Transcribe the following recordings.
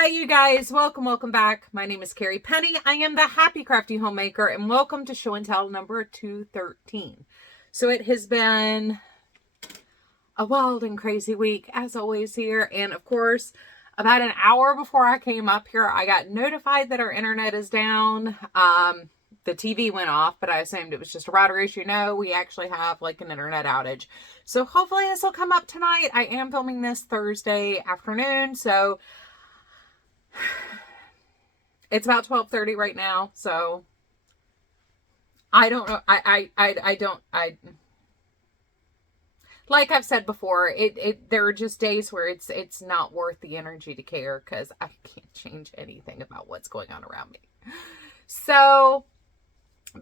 Hi, you guys. Welcome back. My name is Carrie Penny. I am the Happy Crafty Homemaker, and welcome to show and tell number 213. So it has been a wild and crazy week, as always here. And of course, about an hour before I came up here, I got notified that our internet is down. The TV went off, but I assumed it was just a router issue. No, we actually have like an internet outage. So hopefully this will come up tonight. I am filming this Thursday afternoon, so it's about 12:30 right now, so I don't know. Like I've said before, there are just days where it's not worth the energy to care because I can't change anything about what's going on around me. So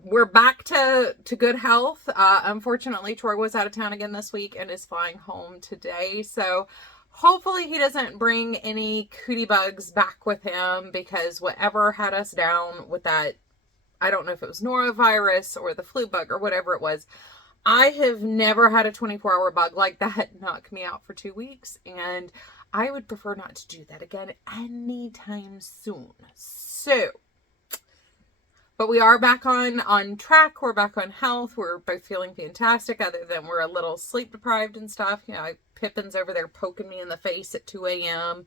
we're back to good health. Unfortunately, Troy was out of town again this week and is flying home today. So hopefully he doesn't bring any cootie bugs back with him, because whatever had us down with that, I don't know if it was norovirus or the flu bug or whatever it was. I have never had a 24-hour bug like that knock me out for 2 weeks, and I would prefer not to do that again anytime soon. So, but we are back on track. We're back on health. We're both feeling fantastic, other than we're a little sleep deprived and stuff. You know, Pippin's over there poking me in the face at 2 a.m.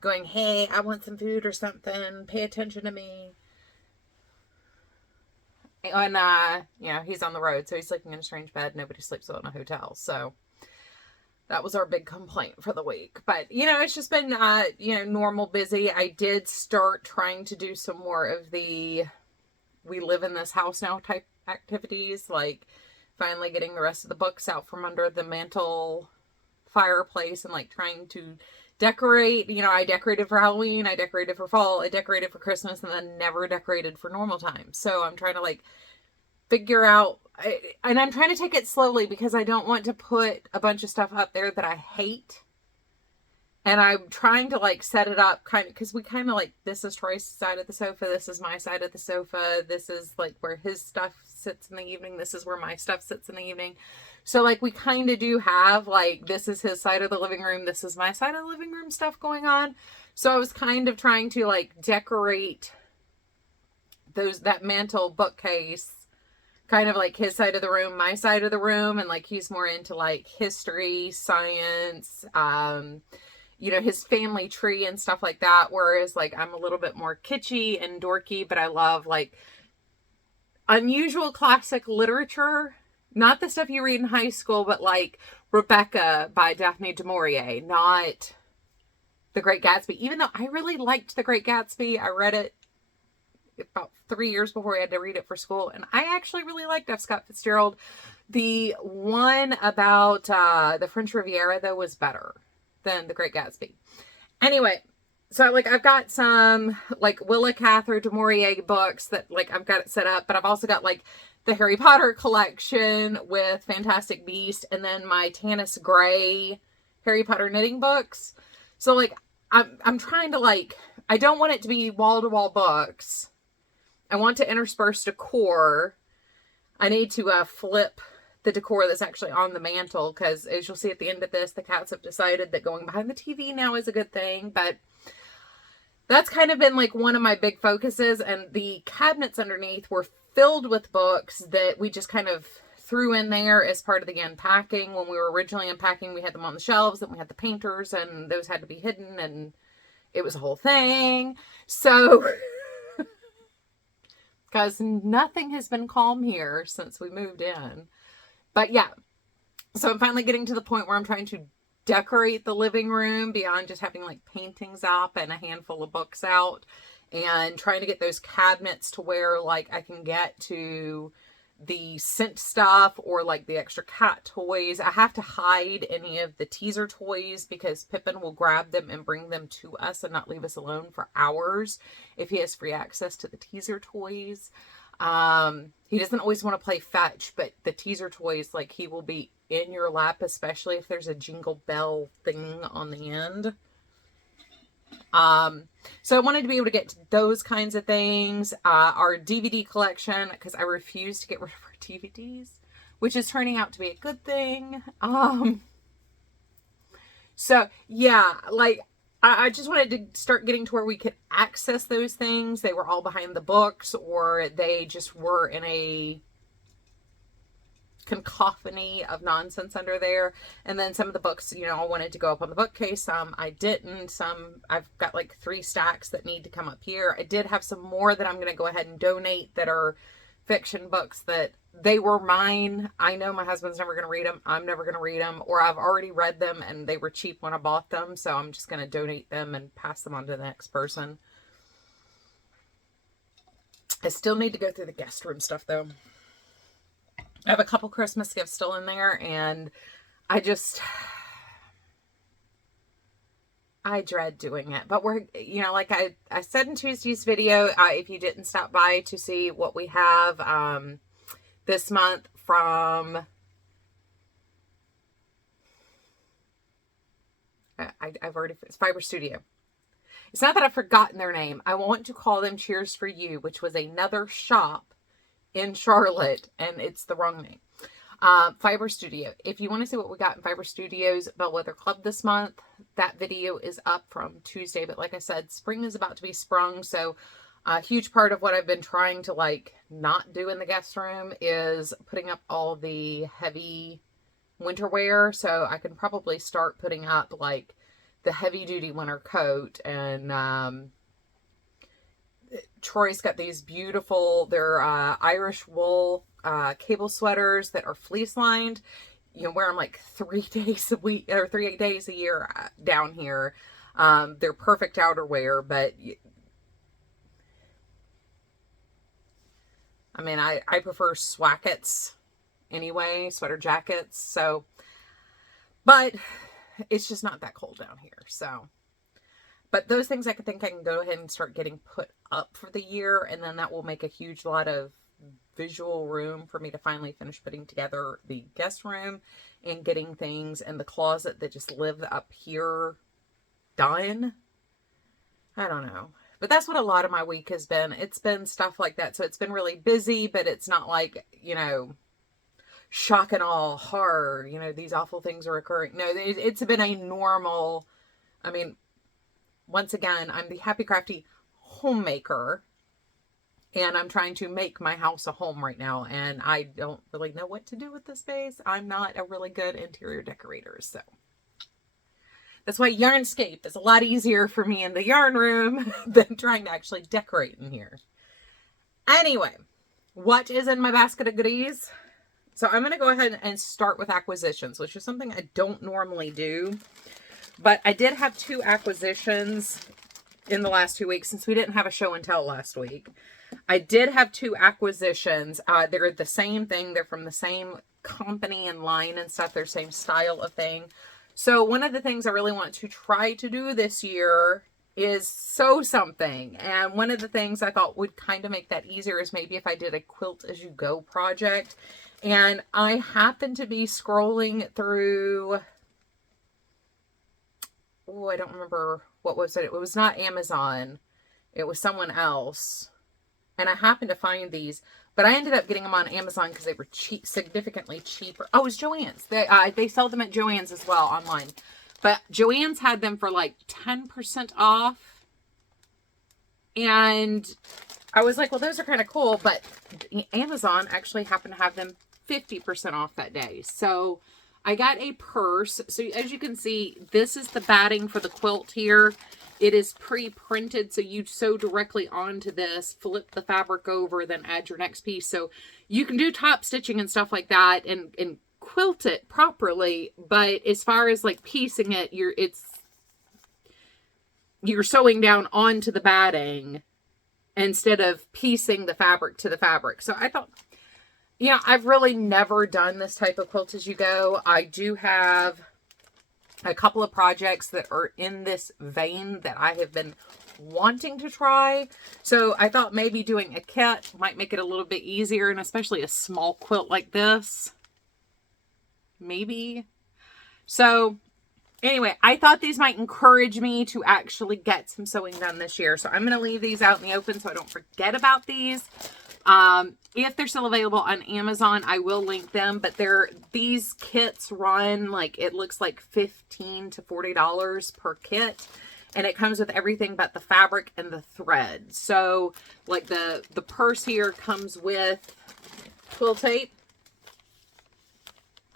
going, hey, I want some food or something. Pay attention to me. And, you know, he's on the road, so he's sleeping in a strange bed. Nobody sleeps well in a hotel. So that was our big complaint for the week. But, you know, it's just been, you know, normal busy. I did start trying to do some more of the we live in this house now type activities, like finally getting the rest of the books out from under the mantle fireplace and like trying to decorate. You know, I decorated for Halloween, I decorated for fall, I decorated for Christmas, and then never decorated for normal time. So I'm trying to like figure out, and I'm trying to take it slowly because I don't want to put a bunch of stuff up there that I hate. And I'm trying to like set it up kind of, because we kind of like, this is Troy's side of the sofa, this is my side of the sofa, this is like where his stuff sits in the evening, this is where my stuff sits in the evening. So like we kind of do have like, this is his side of the living room, this is my side of the living room stuff going on. So I was kind of trying to like decorate that mantle bookcase, kind of like his side of the room, my side of the room, and like he's more into like history, science, you know, his family tree and stuff like that. Whereas like I'm a little bit more kitschy and dorky, but I love like unusual classic literature. Not the stuff you read in high school, but like Rebecca by Daphne du Maurier, not The Great Gatsby. Even though I really liked The Great Gatsby, I read it about 3 years before I had to read it for school, and I actually really liked F. Scott Fitzgerald. The one about the French Riviera, though, was better than The Great Gatsby. Anyway, so like I've got some like Willa Cather du Maurier books that like I've got it set up, but I've also got like the Harry Potter collection with Fantastic Beast, and then my Tanis Gray Harry Potter knitting books. So like I'm trying to like, I don't want it to be wall-to-wall books. I want to intersperse decor. I need to flip the decor that's actually on the mantle, because as you'll see at the end of this, the cats have decided that going behind the TV now is a good thing. But that's kind of been like one of my big focuses, and the cabinets underneath were filled with books that we just kind of threw in there as part of the unpacking. When we were originally unpacking, we had them on the shelves, then we had the painters, and those had to be hidden, and it was a whole thing. So because nothing has been calm here since we moved in. But yeah, so I'm finally getting to the point where I'm trying to decorate the living room beyond just having like paintings up and a handful of books out, and trying to get those cabinets to where like I can get to the scent stuff or like the extra cat toys. I have to hide any of the teaser toys because Pippin will grab them and bring them to us and not leave us alone for hours if he has free access to the teaser toys. He doesn't always want to play fetch, but the teaser toys, like he will be in your lap, especially if there's a jingle bell thing on the end. So I wanted to be able to get to those kinds of things. Our DVD collection, because I refuse to get rid of our DVDs, which is turning out to be a good thing. So yeah, like I just wanted to start getting to where we could access those things. They were all behind the books, or they just were in a cacophony of nonsense under there. And then some of the books, you know, I wanted to go up on the bookcase. Some I didn't. Some I've got like 3 stacks that need to come up here. I did have some more that I'm going to go ahead and donate that are fiction books that they were mine. I know my husband's never going to read them. I'm never going to read them, or I've already read them and they were cheap when I bought them. So I'm just going to donate them and pass them on to the next person. I still need to go through the guest room stuff though. I have a couple Christmas gifts still in there, and I dread doing it. But we're, you know, like I said in Tuesday's video, if you didn't stop by to see what we have this month from, it's Fiber Studio. It's not that I've forgotten their name. I want to call them Cheers for You, which was another shop in Charlotte, and it's the wrong name. Fiber Studio. If you want to see what we got in Fiber Studios Bellwether Club this month, that video is up from Tuesday. But like I said, spring is about to be sprung, so a huge part of what I've been trying to like not do in the guest room is putting up all the heavy winter wear. So I can probably start putting up like the heavy duty winter coat, and Troy's got these beautiful, they're Irish wool cable sweaters that are fleece lined. You know, wear them like 3 days a week, or 3 days a year down here. They're perfect outerwear, but I mean, I prefer swackets anyway, sweater jackets. So, but it's just not that cold down here. So, but those things I think I can go ahead and start getting put up for the year. And then that will make a huge lot of visual room for me to finally finish putting together the guest room and getting things in the closet that just live up here done. I don't know. But that's what a lot of my week has been. It's been stuff like that. So it's been really busy, but it's not like, you know, shock and awe, horror, you know, these awful things are occurring. No, it's been a normal, I mean, once again, I'm the Happy Crafty Homemaker, and I'm trying to make my house a home right now, and I don't really know what to do with the space. I'm not a really good interior decorator, so that's why Yarnscape is a lot easier for me in the yarn room than trying to actually decorate in here. Anyway, what is in my basket of goodies? So I'm going to go ahead and start with acquisitions, which is something I don't normally do. But I did have 2 acquisitions in the last 2 weeks since we didn't have a show and tell last week. I did have 2 acquisitions. They're the same thing. They're from the same company and line and stuff. They're same style of thing. So one of the things I really want to try to do this year is sew something. And one of the things I thought would kind of make that easier is maybe if I did a quilt as you go project. And I happened to be scrolling through, oh, I don't remember what was it. It was not Amazon. It was someone else. And I happened to find these, but I ended up getting them on Amazon because they were cheap, significantly cheaper. Oh, it was Joann's. They sell them at Joann's as well online. But Joann's had them for like 10% off. And I was like, well, those are kind of cool. But Amazon actually happened to have them 50% off that day. So I got a purse. So as you can see, this is the batting for the quilt here. It is pre-printed, so you sew directly onto this, flip the fabric over, then add your next piece. So you can do top stitching and stuff like that and quilt it properly. But as far as like piecing it, you're sewing down onto the batting instead of piecing the fabric to the fabric. So I thought, you know, I've really never done this type of quilt as you go. I do have a couple of projects that are in this vein that I have been wanting to try. So I thought maybe doing a kit might make it a little bit easier, and especially a small quilt like this. Maybe. So anyway, I thought these might encourage me to actually get some sewing done this year. So I'm going to leave these out in the open so I don't forget about these. If they're still available on Amazon, I will link them, but these kits run like, it looks like $15 to $40 per kit. and it comes with everything but the fabric and the thread. So like the purse here comes with twill tape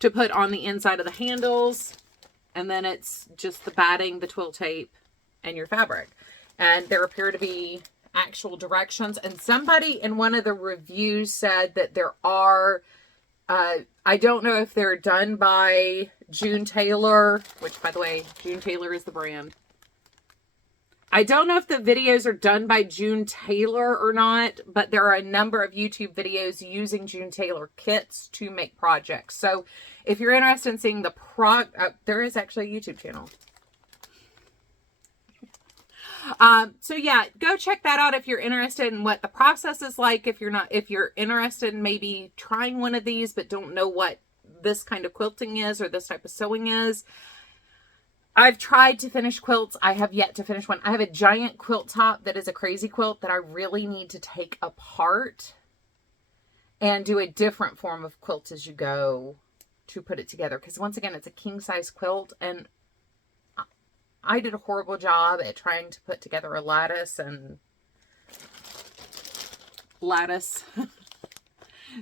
to put on the inside of the handles, and then it's just the batting, the twill tape, and your fabric. And there appear to be actual directions, and somebody in one of the reviews said that there are I don't know if they're done by June Taylor, which by the way, June Taylor is the brand. I don't know if the videos are done by June Taylor or not, but there are a number of YouTube videos using June Taylor kits to make projects. So if you're interested in seeing the there is actually a YouTube channel. So yeah, go check that out if you're interested in what the process is like. If you're interested in maybe trying one of these, but don't know what this kind of quilting is or this type of sewing is. I've tried to finish quilts. I have yet to finish one. I have a giant quilt top that is a crazy quilt that I really need to take apart and do a different form of quilt as you go to put it together. Because once again, it's a king size quilt, and I did a horrible job at trying to put together a lattice.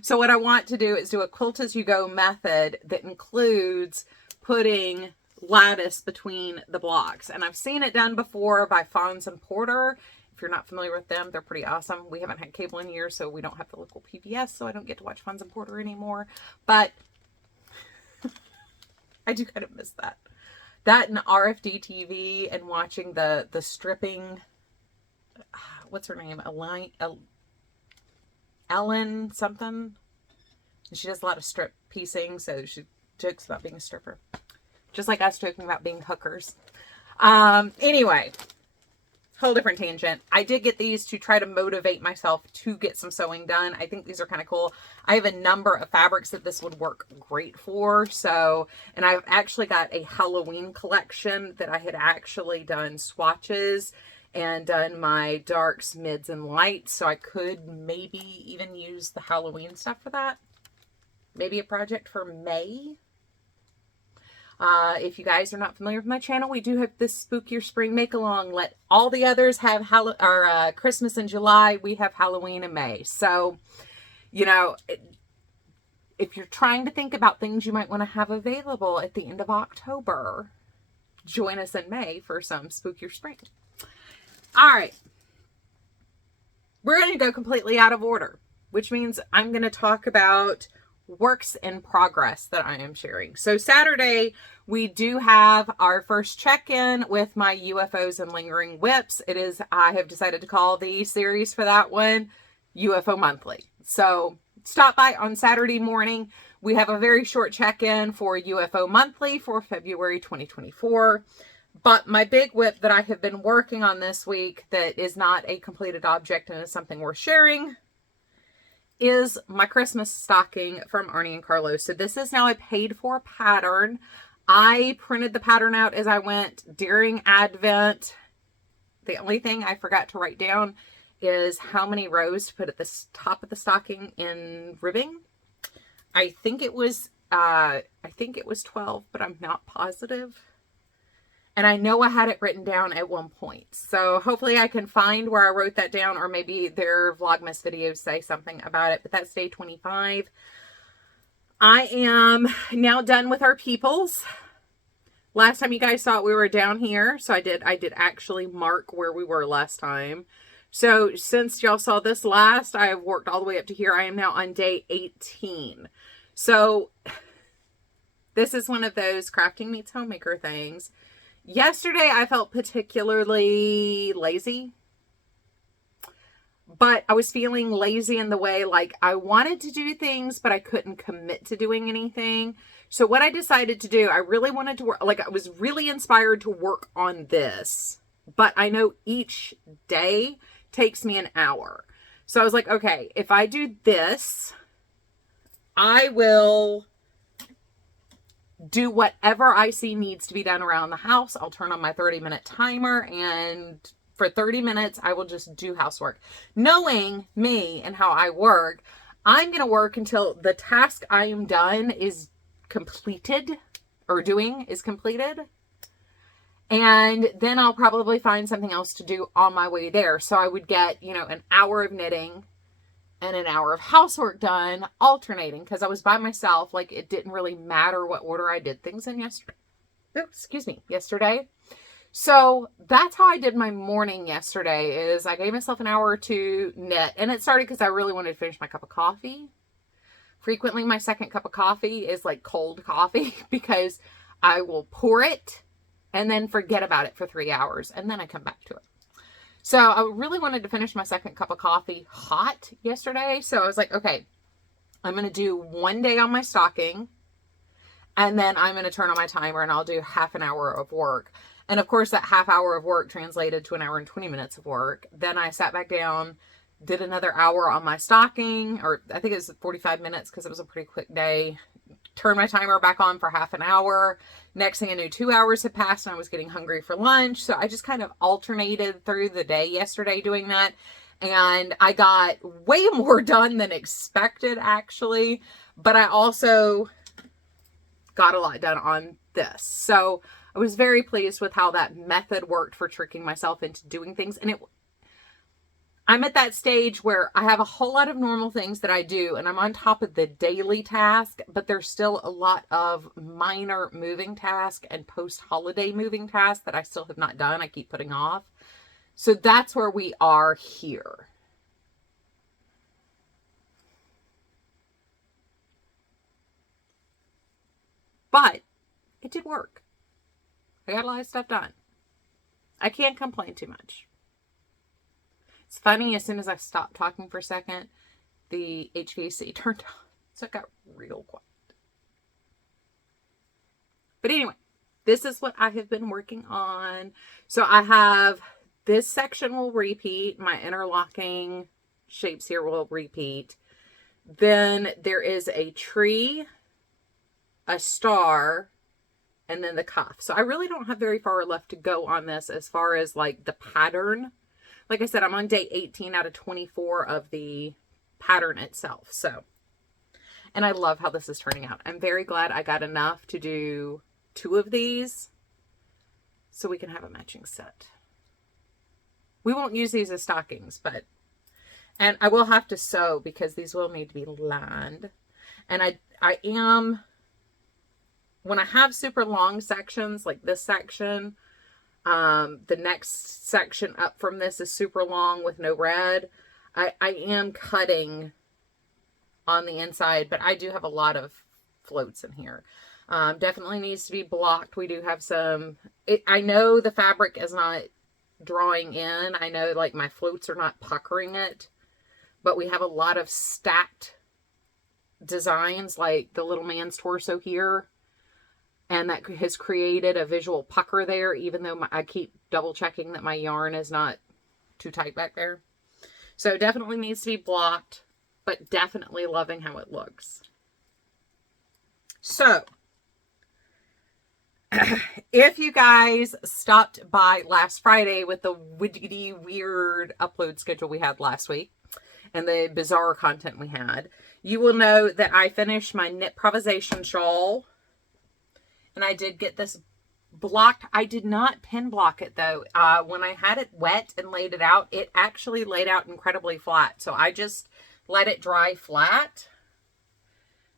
So what I want to do is do a quilt as you go method that includes putting lattice between the blocks. And I've seen it done before by Fons and Porter. If you're not familiar with them, they're pretty awesome. We haven't had cable in years, so we don't have the local PBS, so I don't get to watch Fons and Porter anymore. But I do kind of miss that. That and RFD TV and watching the stripping, what's her name? Ellen something. And she does a lot of strip piecing, so she jokes about being a stripper. Just like us joking about being hookers. Anyway, whole different tangent. I did get these to try to motivate myself to get some sewing done. I think these are kind of cool. I have a number of fabrics that this would work great for. So, and I've actually got a Halloween collection that I had actually done swatches and done my darks, mids, and lights. So I could maybe even use the Halloween stuff for that. Maybe a project for May. If you guys are not familiar with my channel, we do have this Spook Your Spring Make Along. Let all the others have Christmas in July. We have Halloween in May. So, you know, if you're trying to think about things you might want to have available at the end of October, join us in May for some Spook Your Spring. All right. We're going to go completely out of order, which means I'm going to talk about works in progress that I am sharing. So Saturday, we do have our first check-in with my UFOs and lingering WIPs. I have decided to call the series for that one UFO Monthly. So stop by on Saturday morning. We have a very short check-in for UFO Monthly for February 2024. But my big WIP that I have been working on this week that is not a completed object and is something worth sharing is my Christmas stocking from Arnie and Carlos. So this is now a paid for pattern. I printed the pattern out as I went during Advent. The only thing I forgot to write down is how many rows to put at the top of the stocking in ribbing. I think it was 12, but I'm not positive. And I know I had it written down at one point. So hopefully I can find where I wrote that down, or maybe their Vlogmas videos say something about it. But that's day 25. I am now done with our peoples. Last time you guys saw it, we were down here. So I did actually mark where we were last time. So since y'all saw this last, I have worked all the way up to here. I am now on day 18. So this is one of those crafting meets homemaker things. Yesterday, I felt particularly lazy, but I was feeling lazy in the way, like I wanted to do things, but I couldn't commit to doing anything. So what I decided to do, I really wanted to work, like I was really inspired to work on this, but I know each day takes me an hour. So I was like, okay, if I do this, I will do whatever I see needs to be done around the house. I'll turn on my 30-minute timer, and for 30 minutes, I will just do housework. Knowing me and how I work, I'm going to work until the task I am done is completed, or doing is completed. And then I'll probably find something else to do on my way there. So I would get, you know, an hour of knitting and an hour of housework done, alternating, because I was by myself. Like, it didn't really matter what order I did things in yesterday. Oh, excuse me, yesterday. So that's how I did my morning yesterday, is I gave myself an hour to knit. And it started because I really wanted to finish my cup of coffee. Frequently, my second cup of coffee is like cold coffee because I will pour it and then forget about it for 3 hours, and then I come back to it. So I really wanted to finish my second cup of coffee hot yesterday. So I was like, okay, I'm going to do 1 day on my stocking, and then I'm going to turn on my timer and I'll do half an hour of work. And of course, that half hour of work translated to an hour and 20 minutes of work. Then I sat back down, did another hour on my stocking, or I think it was 45 minutes because it was a pretty quick day. Turned my timer back on for half an hour. Next thing I knew, 2 hours had passed and I was getting hungry for lunch. So I just kind of alternated through the day yesterday doing that. And I got way more done than expected, actually. But I also got a lot done on this. So I was very pleased with how that method worked for tricking myself into doing things. And I'm at that stage where I have a whole lot of normal things that I do, and I'm on top of the daily task, but there's still a lot of minor moving tasks and post-holiday moving tasks that I still have not done. I keep putting off. So that's where we are here. But it did work. I got a lot of stuff done. I can't complain too much. It's funny, as soon as I stopped talking for a second, the HVAC turned on, so it got real quiet. But anyway, this is what I have been working on. So I have, this section will repeat. My interlocking shapes here will repeat. Then there is a tree, a star, and then the cuff. So I really don't have very far left to go on this as far as like the pattern. Like I said, I'm on day 18 out of 24 of the pattern itself. So, and I love how this is turning out. I'm very glad I got enough to do 2 of these so we can have a matching set. We won't use these as stockings, but, and I will have to sew because these will need to be lined. And I am, when I have super long sections like this section, the next section up from this is super long with no red. I am cutting on the inside, but I do have a lot of floats in here. Definitely needs to be blocked. We do have some, I know the fabric is not drawing in. I know like my floats are not puckering it, but we have a lot of stacked designs like the little man's torso here. And that has created a visual pucker there, even though I keep double checking that my yarn is not too tight back there. So definitely needs to be blocked, but definitely loving how it looks. So, if you guys stopped by last Friday with the wiggity weird upload schedule we had last week and the bizarre content we had, you will know that I finished my knit improvisation shawl. And I did get this blocked. I did not pin block it though. When I had it wet and laid it out, it actually laid out incredibly flat. So I just let it dry flat.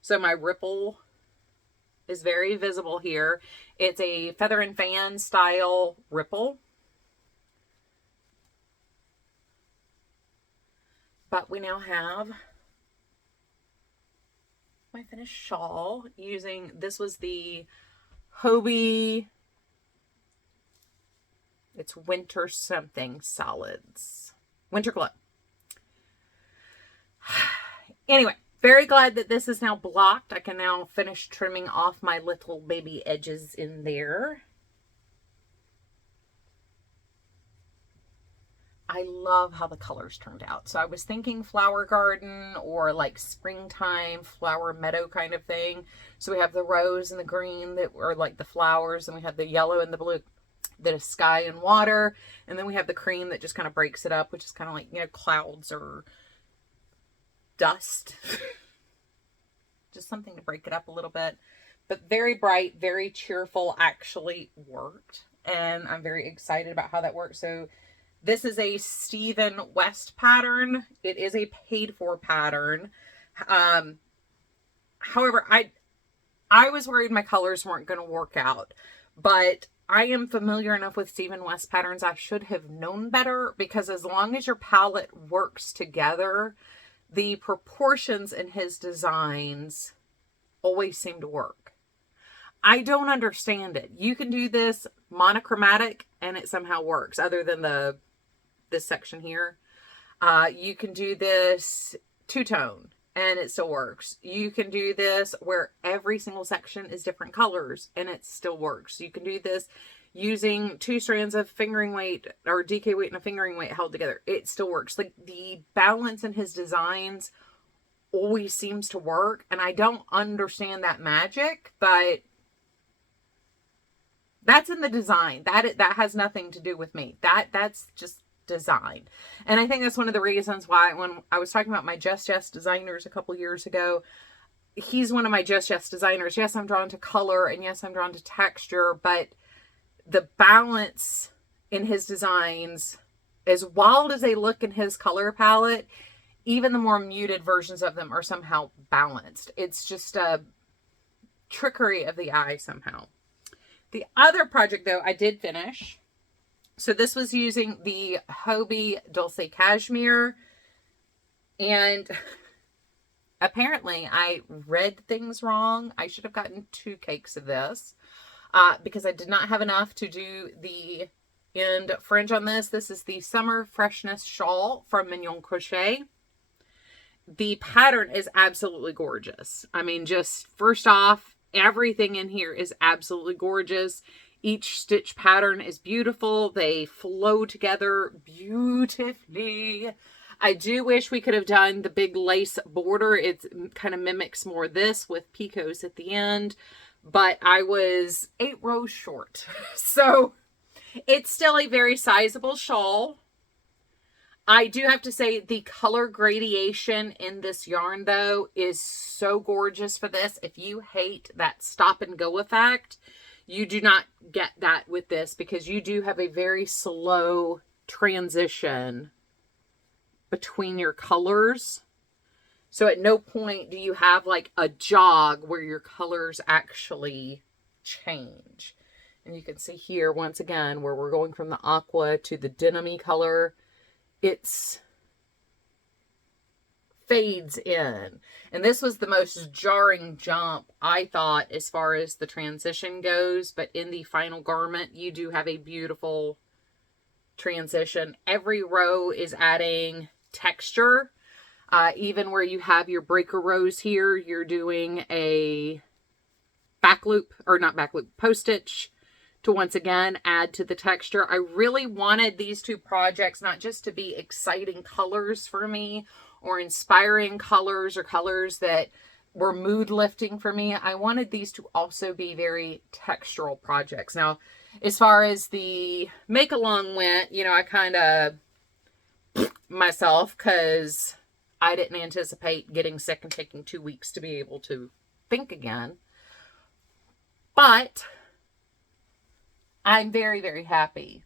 So my ripple is very visible here. It's a feather and fan style ripple. But we now have my finished shawl using, this was the Hobie, it's winter something solids, winter glow. Anyway, very glad that this is now blocked. I can now finish trimming off my little baby edges in there. I love how the colors turned out. So I was thinking flower garden or like springtime flower meadow kind of thing. So we have the rose and the green that are like the flowers, and we have the yellow and the blue that is sky and water. And then we have the cream that just kind of breaks it up, which is kind of like, you know, clouds or dust. Just something to break it up a little bit. But very bright, very cheerful, actually worked. and I'm very excited about how that works. So this is a Stephen West pattern. It is a paid for pattern. However, I was worried my colors weren't going to work out, but I am familiar enough with Stephen West patterns. I should have known better, because as long as your palette works together, the proportions in his designs always seem to work. I don't understand it. You can do this monochromatic and it somehow works, other than this section here. You can do this two-tone and it still works. You can do this where every single section is different colors and it still works. You can do this using 2 strands of fingering weight or DK weight and a fingering weight held together. It still works. Like, the balance in his designs always seems to work, and I don't understand that magic, but that's in the design. That has nothing to do with me. That's just design. And I think that's one of the reasons why, when I was talking about my Just Yes designers a couple years ago, he's one of my Just Yes designers. Yes, I'm drawn to color, and yes, I'm drawn to texture, but the balance in his designs, as wild as they look in his color palette, even the more muted versions of them are somehow balanced. It's just a trickery of the eye somehow. The other project, though, I did finish. So this was using the Hobie Dulce Cashmere, and apparently I read things wrong. I should have gotten 2 cakes of this because I did not have enough to do the end fringe on this. This is the Summer Freshness Shawl from Mon Crochet. The pattern is absolutely gorgeous. I mean, just first off, everything in here is absolutely gorgeous. Each stitch pattern is beautiful. They flow together beautifully. I do wish we could have done the big lace border. It kind of mimics more this with picots at the end, but I was 8 rows short. So it's still a very sizable shawl. I do have to say the color gradation in this yarn, though, is so gorgeous for this. If you hate that stop and go effect, you do not get that with this, because you do have a very slow transition between your colors. So at no point do you have like a jog where your colors actually change. And you can see here, once again, where we're going from the aqua to the denim-y color, it's fades in. And this was the most jarring jump, I thought, as far as the transition goes. But in the final garment, you do have a beautiful transition. Every row is adding texture. Even where you have your breaker rows here, you're doing a back loop, or not back loop, post stitch, to once again add to the texture. I really wanted these 2 projects not just to be exciting colors for me, or inspiring colors, or colors that were mood lifting for me. I wanted these to also be very textural projects. Now, as far as the make along went, you know, I kind of myself, because I didn't anticipate getting sick and taking 2 weeks to be able to think again. But I'm very, very happy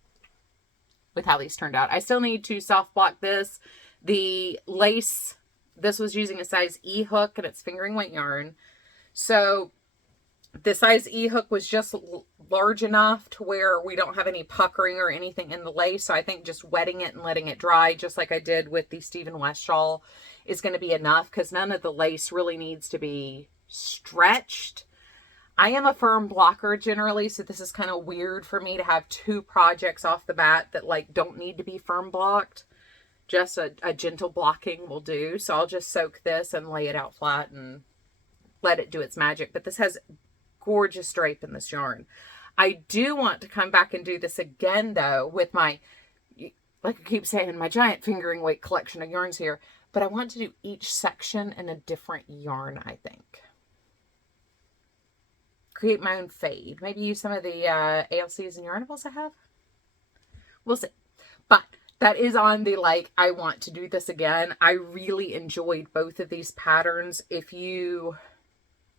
with how these turned out. I still need to soft block this. The lace, this was using a size E hook, and it's fingering weight yarn. So the size E hook was just large enough to where we don't have any puckering or anything in the lace. So I think just wetting it and letting it dry, just like I did with the Stephen West shawl, is going to be enough, because none of the lace really needs to be stretched. I am a firm blocker generally, so this is kind of weird for me to have 2 projects off the bat that like don't need to be firm blocked. Just a gentle blocking will do. So I'll just soak this and lay it out flat and let it do its magic. But this has gorgeous drape in this yarn. I do want to come back and do this again, though, with my, like I keep saying, my giant fingering weight collection of yarns here. But I want to do each section in a different yarn, I think. Create my own fade. Maybe use some of the ALCs and Yarnables I have. We'll see. But that is on the, like, I want to do this again. I really enjoyed both of these patterns. If you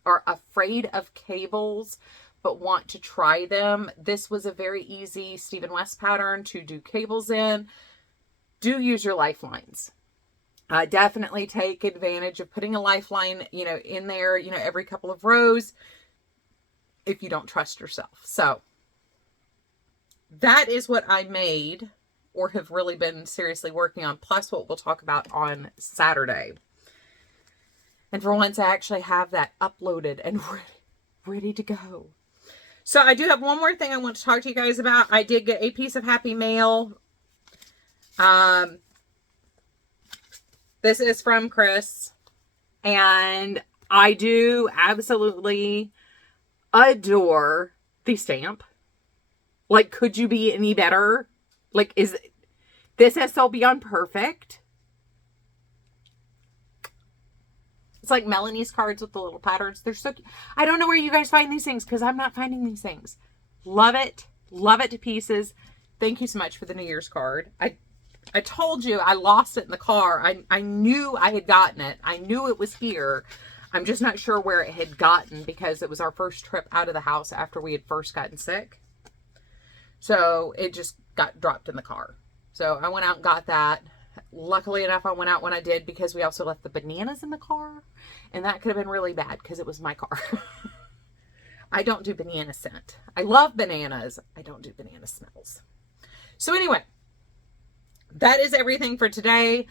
are afraid of cables, but want to try them, this was a very easy Stephen West pattern to do cables in. Do use your lifelines. Definitely take advantage of putting a lifeline, in there, every couple of rows if you don't trust yourself. So that is what I made or have really been seriously working on, plus what we'll talk about on Saturday. And for once, I actually have that uploaded and ready to go. So I do have one more thing I want to talk to you guys about. I did get a piece of Happy Mail. This is from Chris, and I do absolutely adore the stamp. Like, could you be any better? Like, is this is so beyond perfect? It's like Melanie's cards with the little patterns. They're so cute. I don't know where you guys find these things because I'm not finding these things. Love it. Love it to pieces. Thank you so much for the New Year's card. I told you I lost it in the car. I knew I had gotten it. I knew it was here. I'm just not sure where it had gotten because it was our first trip out of the house after we had first gotten sick. So it just got dropped in the car. So I went out and got that. Luckily enough, I went out when I did because we also left the bananas in the car. And that could have been really bad because it was my car. I don't do banana scent. I love bananas. I don't do banana smells. So anyway, that is everything for today.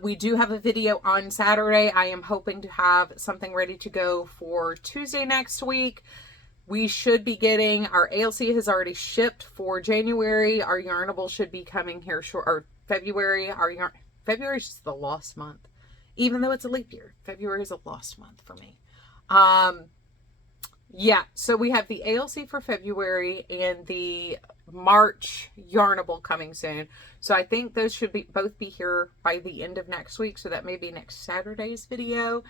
We do have a video on Saturday. I am hoping to have something ready to go for Tuesday next week. We should be getting, our ALC has already shipped for January. Our Yarnable should be coming here short, or February. February is just the lost month. Even though it's a leap year, February is a lost month for me. Yeah, so we have the ALC for February and the March Yarnable coming soon. So I think those should both be here by the end of next week. So that may be next Saturday's video.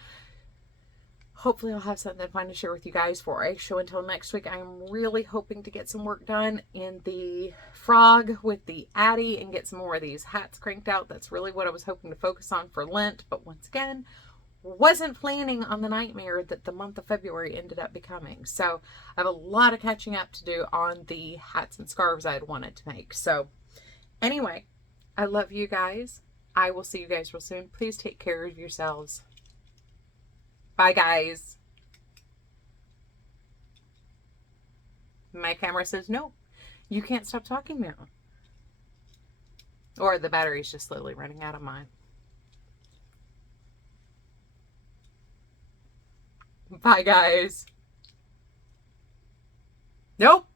Hopefully I'll have something fun to share with you guys for a show until next week. I'm really hoping to get some work done in the frog with the Addy and get some more of these hats cranked out. That's really what I was hoping to focus on for Lent. But once again, wasn't planning on the nightmare that the month of February ended up becoming. So I have a lot of catching up to do on the hats and scarves I had wanted to make. So anyway, I love you guys. I will see you guys real soon. Please take care of yourselves. Bye, guys. My camera says, no, you can't stop talking now. Or the battery's just slowly running out of mine. Bye, guys. Nope.